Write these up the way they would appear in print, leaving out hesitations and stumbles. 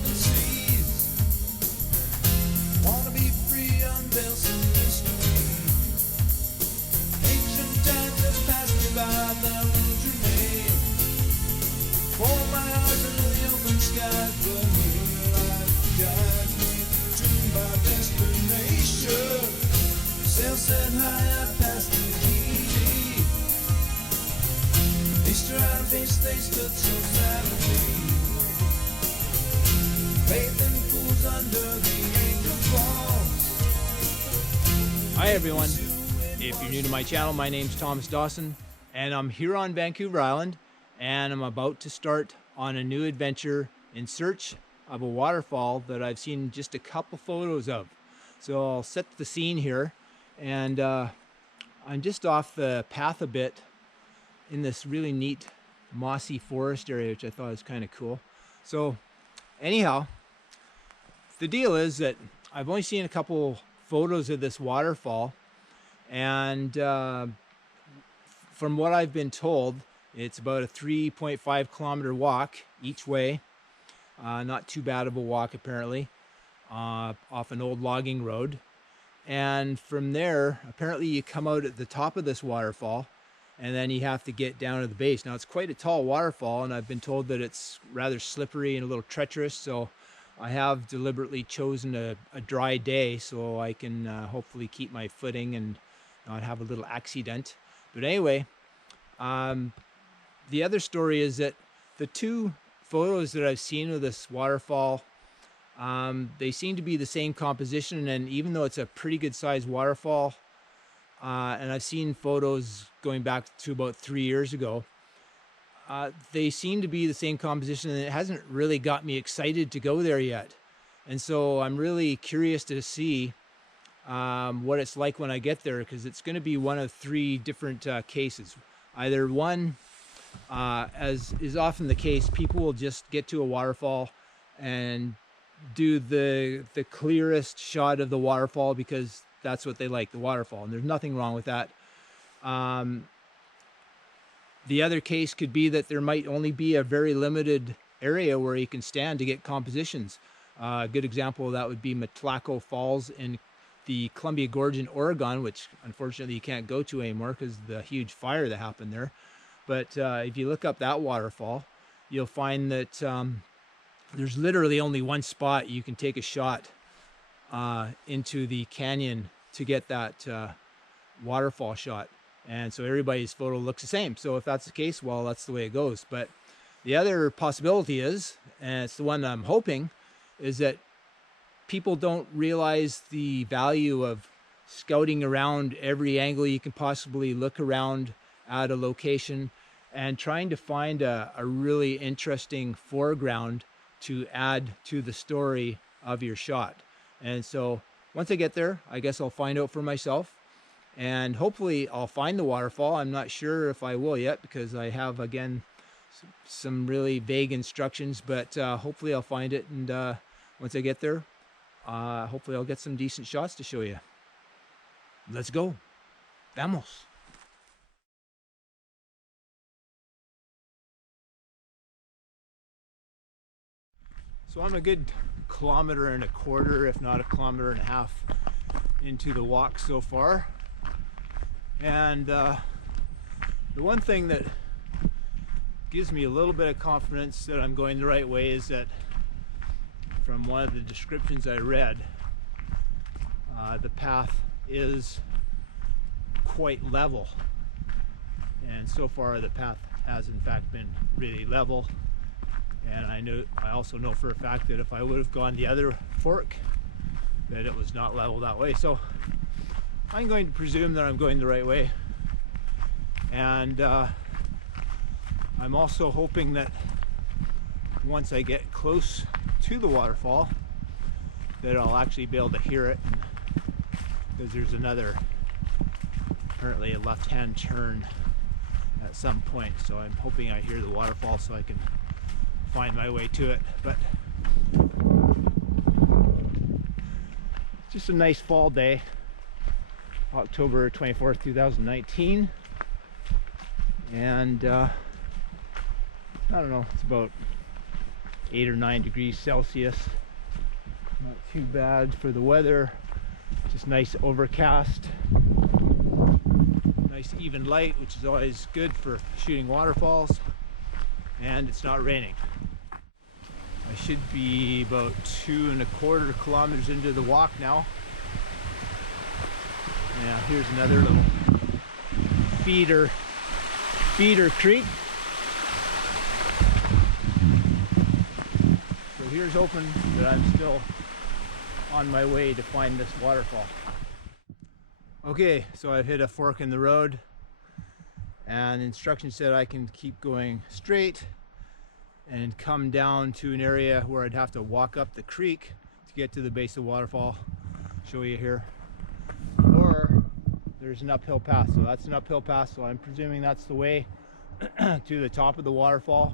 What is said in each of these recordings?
seven seas. Wanna be free, unveil some mystery. Ancient times have passed me by, their rules remain. Hold my eyes under the open skies, but here life guides me to my destination. Sail set high, I passed the heat. They stood out of face, they stood so silently. Faith in fools under the angel falls. Hi everyone, if you're new to my channel, my name's Thomas Dawson and I'm here on Vancouver Island and I'm about to start on a new adventure in search of a waterfall that I've seen just a couple photos of. So I'll set the scene here, and I'm just off the path a bit in this really neat mossy forest area, which I thought was kind of cool. So anyhow, the deal is that I've only seen a couple photos of this waterfall, and from what I've been told, it's about a 3.5 kilometer walk each way. Not too bad of a walk apparently, off an old logging road. And from there, apparently you come out at the top of this waterfall and then you have to get down to the base. Now it's quite a tall waterfall, and I've been told that it's rather slippery and a little treacherous, so I have deliberately chosen a dry day so I can hopefully keep my footing and not have a little accident. But anyway, the other story is that the two photos that I've seen of this waterfall, they seem to be the same composition, and even though it's a pretty good sized waterfall, and I've seen photos going back to about 3 years ago, they seem to be the same composition, and it hasn't really got me excited to go there yet. And so I'm really curious to see what it's like when I get there, because it's going to be one of three different cases. Either one, as is often the case, people will just get to a waterfall and do the clearest shot of the waterfall because that's what they like, the waterfall, and there's nothing wrong with that. The other case could be that there might only be a very limited area where you can stand to get compositions. A good example of that would be Matlaco Falls in the Columbia Gorge in Oregon, which unfortunately you can't go to anymore because of the huge fire that happened there. But if you look up that waterfall, you'll find that there's literally only one spot you can take a shot into the canyon to get that waterfall shot. And so everybody's photo looks the same. So if that's the case, well, that's the way it goes. But the other possibility is, and it's the one I'm hoping, is that people don't realize the value of scouting around every angle you can possibly look around at a location and trying to find a really interesting foreground to add to the story of your shot. And so once I get there, I guess I'll find out for myself, and hopefully I'll find the waterfall. I'm not sure if I will yet because I have, again, some really vague instructions, but hopefully I'll find it, and once I get there, hopefully I'll get some decent shots to show you. Let's go. Vamos. So I'm a good 1.25 kilometers, if not 1.5 kilometers into the walk so far. And the one thing that gives me a little bit of confidence that I'm going the right way is that from one of the descriptions I read, the path is quite level. And so far the path has in fact been really level. And I also know for a fact that if I would have gone the other fork, that it was not level that way. So I'm going to presume that I'm going the right way. And I'm also hoping that once I get close to the waterfall, that I'll actually be able to hear it, because there's another, apparently a left-hand turn at some point. So I'm hoping I hear the waterfall so I can find my way to it. But just a nice fall day, October 24th, 2019, and I don't know, it's about 8 or 9 degrees Celsius. Not too bad for the weather. Just nice overcast. Nice even light, which is always good for shooting waterfalls. And it's not raining. I should be about 2¼ kilometers into the walk now. Yeah, here's another little feeder creek. So here's hoping that I'm still on my way to find this waterfall. Okay, so I've hit a fork in the road, and instructions said I can keep going straight and come down to an area where I'd have to walk up the creek to get to the base of the waterfall. Show you here. Or there's an uphill path, so that's an uphill path, so I'm presuming that's the way to the top of the waterfall,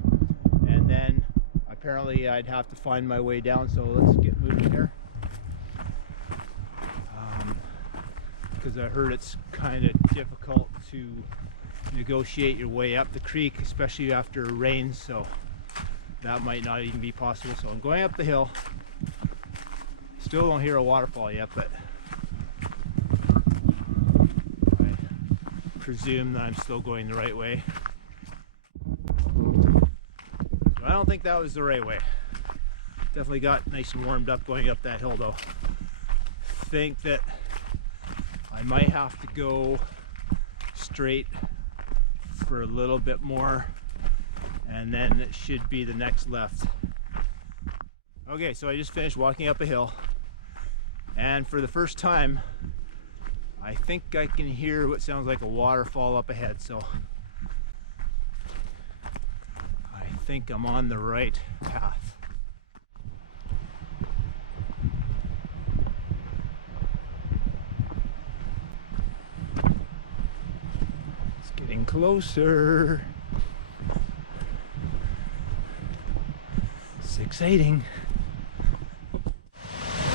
and then apparently I'd have to find my way down. So let's get moving here, because I heard it's kind of difficult to negotiate your way up the creek, especially after rain, so that might not even be possible. So I'm going up the hill. Still don't hear a waterfall yet, but I presume that I'm still going the right way. I don't think that was the right way. Definitely got nice and warmed up going up that hill though. Think that I might have to go straight for a little bit more, and then it should be the next left. Okay, so I just finished walking up a hill, and for the first time I think I can hear what sounds like a waterfall up ahead, so I think I'm on the right path. It's getting closer. It's exciting.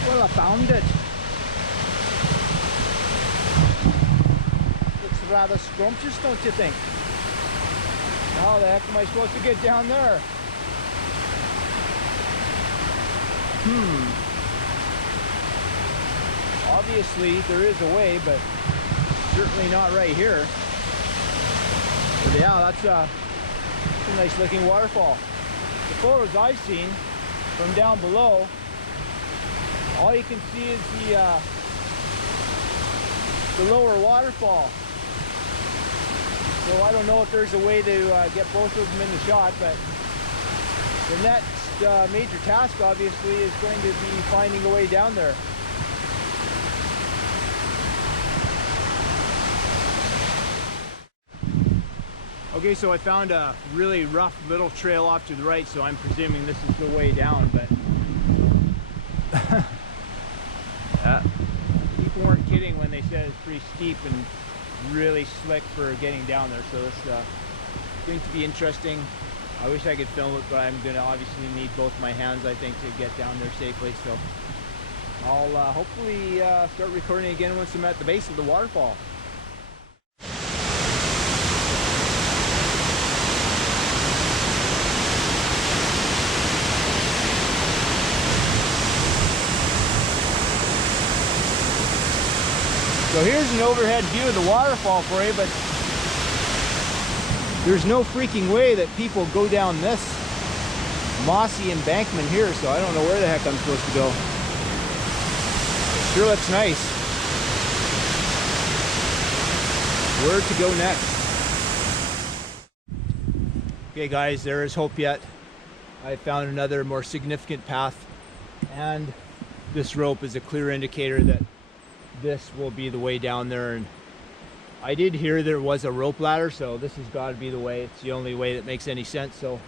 Well, I found it. Looks rather scrumptious, don't you think? How the heck am I supposed to get down there? Obviously there is a way, but certainly not right here. But yeah, that's a nice looking waterfall. The photos I've seen from down below, all you can see is the lower waterfall. So I don't know if there's a way to get both of them in the shot, but the next major task obviously is going to be finding a way down there. Okay, so I found a really rough little trail off to the right, so I'm presuming this is the way down, but people weren't kidding when they said it's pretty steep and really slick for getting down there, so it's going to be interesting. I wish I could film it, but I'm going to obviously need both my hands, I think, to get down there safely, so I'll hopefully start recording again once I'm at the base of the waterfall. So here's an overhead view of the waterfall for you, but there's no freaking way that people go down this mossy embankment here, so I don't know where the heck I'm supposed to go. It sure looks nice. Where to go next? Okay guys, there is hope yet. I found another more significant path, and this rope is a clear indicator that this will be the way down there. And I did hear there was a rope ladder, so this has got to be the way. It's the only way that makes any sense. So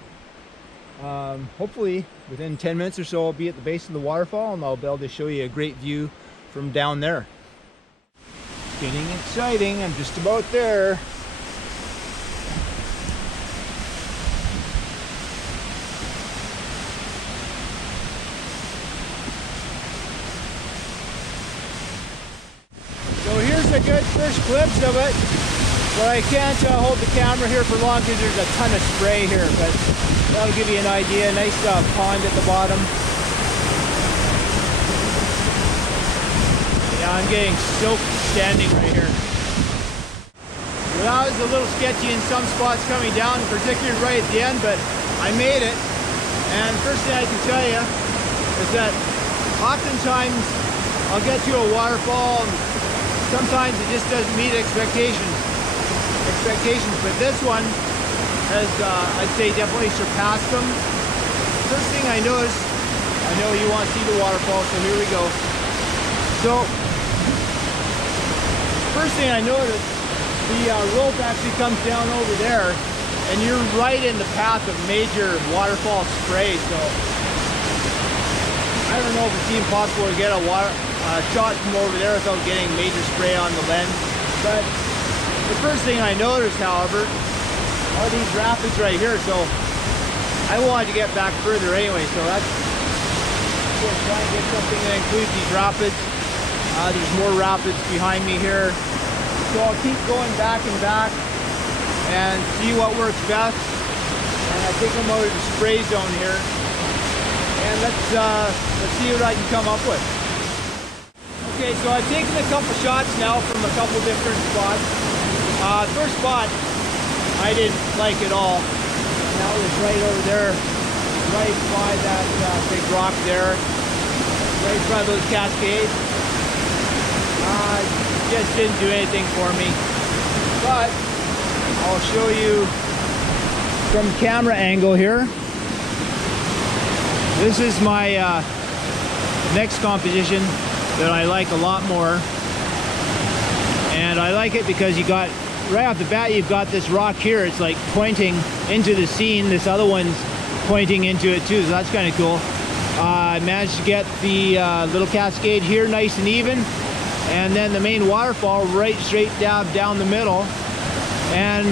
hopefully within 10 minutes or so I'll be at the base of the waterfall, and I'll be able to show you a great view from down there. It's getting exciting. I'm just about there. So here's a good first glimpse of it. But I can't hold the camera here for long because there's a ton of spray here, but that'll give you an idea. Nice pond at the bottom. Yeah, I'm getting soaked standing right here. Well, that was a little sketchy in some spots coming down, particularly right at the end, but I made it. And first thing I can tell you is that oftentimes I'll get to a waterfall and sometimes it just doesn't meet expectations, but this one has, I'd say, definitely surpassed them. First thing I noticed, I know you want to see the waterfall, so here we go. So, first thing I noticed, the rope actually comes down over there, and you're right in the path of major waterfall spray. So, I don't know if it's even possible to get a shot from over there without getting major spray on the lens, but the first thing I noticed, however, are these rapids right here. So I wanted to get back further anyway, so that's going to try and get something that includes these rapids. There's more rapids behind me here, so I'll keep going back and see what works best. And I think I'm out of the spray zone here, and let's see what I can come up with. Okay, so I've taken a couple shots now from a couple different spots. First spot I didn't like at all. And that was right over there, right by that big rock there, right in front of those cascades. Just didn't do anything for me. But I'll show you from camera angle here. This is my next composition that I like a lot more. And I like it because you got, right off the bat, you've got this rock here. It's like pointing into the scene. This other one's pointing into it too, so that's kind of cool. I managed to get the little cascade here nice and even, and then the main waterfall right straight down the middle. And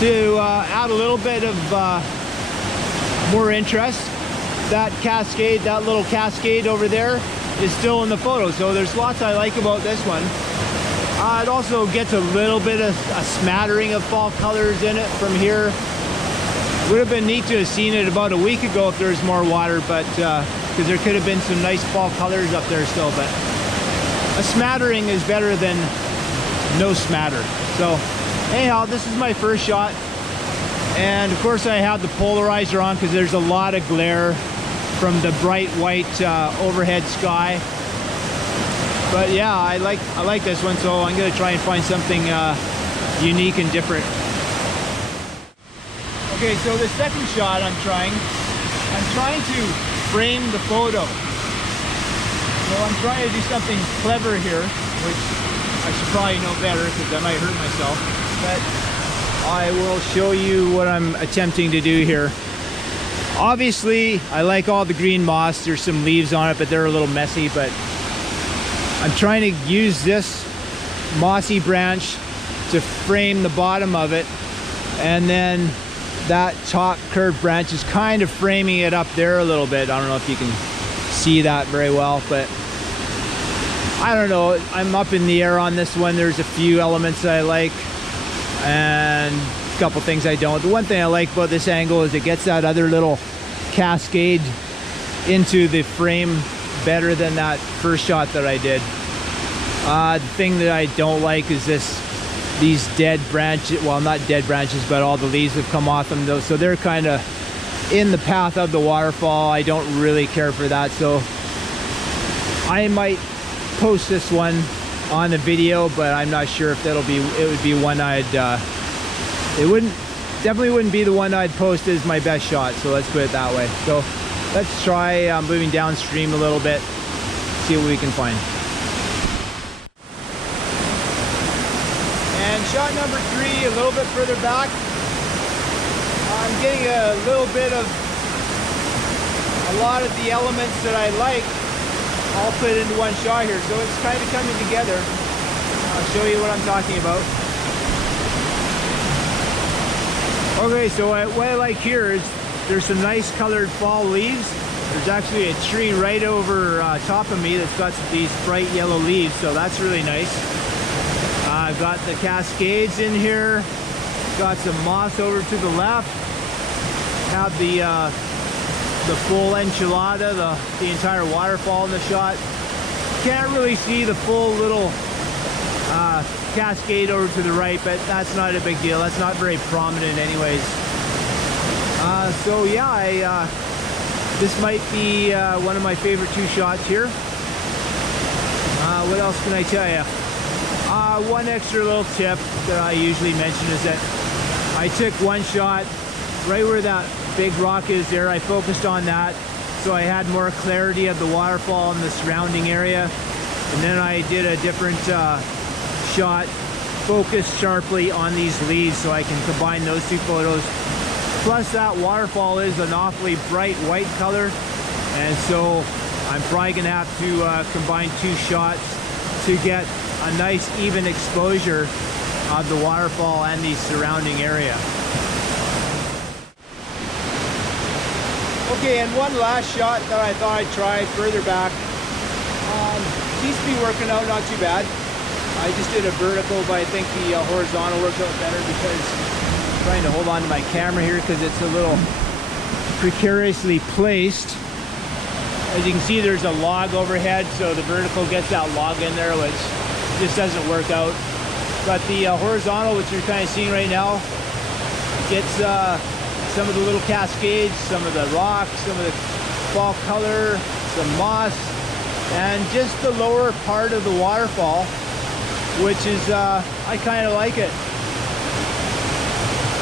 to add a little bit of more interest, that cascade, that little cascade over there is still in the photo. So there's lots I like about this one. It also gets a little bit of a smattering of fall colors in it from here. Would have been neat to have seen it about a week ago if there was more water, but because there could have been some nice fall colors up there still. But a smattering is better than no smatter. So anyhow, this is my first shot, and of course I have the polarizer on because there's a lot of glare from the bright white overhead sky. But yeah, I like this one, so I'm going to try and find something unique and different. Okay, so the second shot I'm trying to frame the photo. So I'm trying to do something clever here, which I should probably know better because I might hurt myself. But I will show you what I'm attempting to do here. Obviously, I like all the green moss. There's some leaves on it, but they're a little messy. But I'm trying to use this mossy branch to frame the bottom of it, and then that top curved branch is kind of framing it up there a little bit. I don't know if you can see that very well, but I don't know. I'm up in the air on this one. There's a few elements that I like and a couple things I don't. The one thing I like about this angle is it gets that other little cascade into the frame better than that first shot that I did. The thing that I don't like is these dead branches, well, not dead branches, but all the leaves have come off them, so they're kind of in the path of the waterfall. I don't really care for that, so I might post this one on the video, but I'm not sure if it would be one I'd definitely wouldn't be the one I'd post as my best shot, so let's put it that way. So let's try moving downstream a little bit, see what we can find. And shot number 3, a little bit further back. I'm getting a little bit of a lot of the elements that I like all put into one shot here, so it's kind of coming together. I'll show you what I'm talking about. Okay, so what I like here is there's some nice colored fall leaves. There's actually a tree right over top of me that's got these bright yellow leaves, so that's really nice. Got the cascades in here. Got some moss over to the left. Have the full enchilada, the entire waterfall in the shot. Can't really see the full little cascade over to the right, but that's not a big deal. That's not very prominent anyways. So yeah, this might be one of my favorite two shots here. What else can I tell you? One extra little tip that I usually mention is that I took one shot right where that big rock is there. I focused on that so I had more clarity of the waterfall and the surrounding area. And then I did a different shot focused sharply on these leaves so I can combine those two photos. Plus that waterfall is an awfully bright white color, and so I'm probably gonna have to combine two shots to get a nice even exposure of the waterfall and the surrounding area. Okay, and one last shot that I thought I'd try further back. Seems to be working out not too bad. I just did a vertical, but I think the horizontal works out better because I'm trying to hold on to my camera here because it's a little precariously placed. As you can see, there's a log overhead, so the vertical gets that log in there, which just doesn't work out. But the horizontal, which you're kind of seeing right now, gets some of the little cascades, some of the rocks, some of the fall color, some moss, and just the lower part of the waterfall, which is, I kind of like it.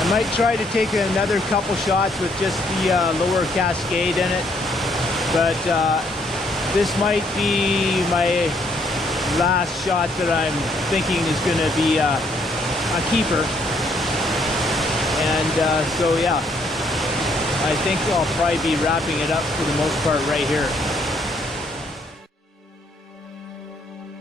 I might try to take another couple shots with just the lower cascade in it, but this might be my last shot that I'm thinking is going to be a keeper. And so yeah, I think I'll probably be wrapping it up for the most part right here.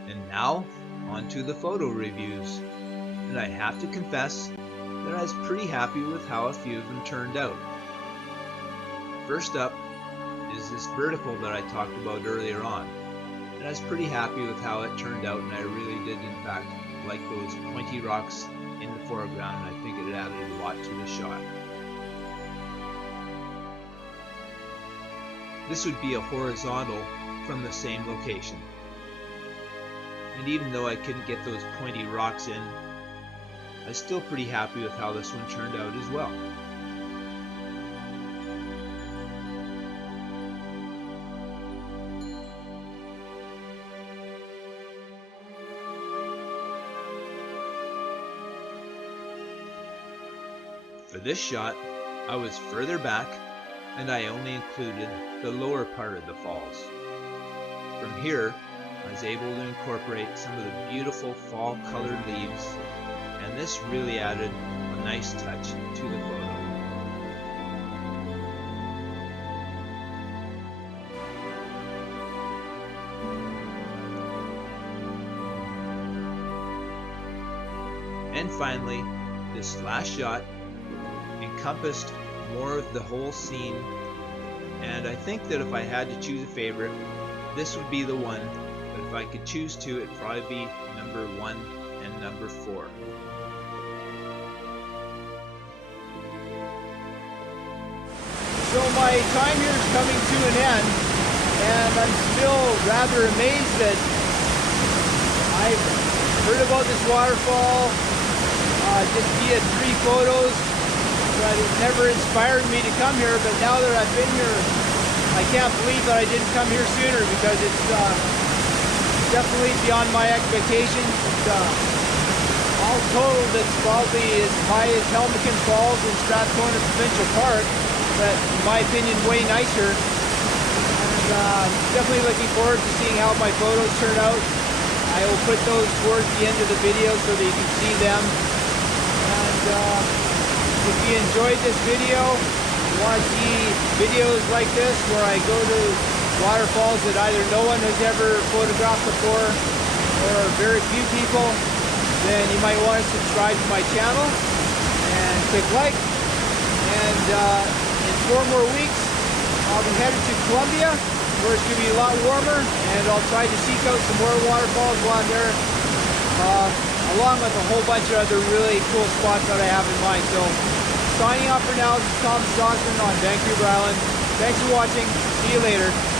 And now, on to the photo reviews. And I have to confess that I was pretty happy with how a few of them turned out. First up is this vertical that I talked about earlier on. And I was pretty happy with how it turned out, and I really did in fact like those pointy rocks in the foreground, and I think it added a lot to the shot. This would be a horizontal from the same location. And even though I couldn't get those pointy rocks in, I was still pretty happy with how this one turned out as well. For this shot, I was further back and I only included the lower part of the falls. From here, I was able to incorporate some of the beautiful fall colored leaves, and this really added a nice touch to the photo. And finally, this last shot encompassed more of the whole scene, and I think that if I had to choose a favorite, this would be the one, but if I could choose two, it'd probably be number 1 and number 4. So my time here is coming to an end, and I'm still rather amazed that I've heard about this waterfall just via 3 photos. But it never inspired me to come here, but now that I've been here, I can't believe that I didn't come here sooner, because it's definitely beyond my expectations. All totaled, it's probably as high as Helmicon Falls and Strathcona Provincial Park, but in my opinion way nicer. And definitely looking forward to seeing how my photos turn out. I will put those towards the end of the video so that you can see them. And if you enjoyed this video, you want to see videos like this where I go to waterfalls that either no one has ever photographed before or very few people, then you might want to subscribe to my channel and click like. And in 4 more weeks, I'll be headed to Colombia, where it's going to be a lot warmer, and I'll try to seek out some more waterfalls while I'm there. along with a whole bunch of other really cool spots that I have in mind. So signing off for now, this is Thomas Dawson on Vancouver Island. Thanks for watching. See you later.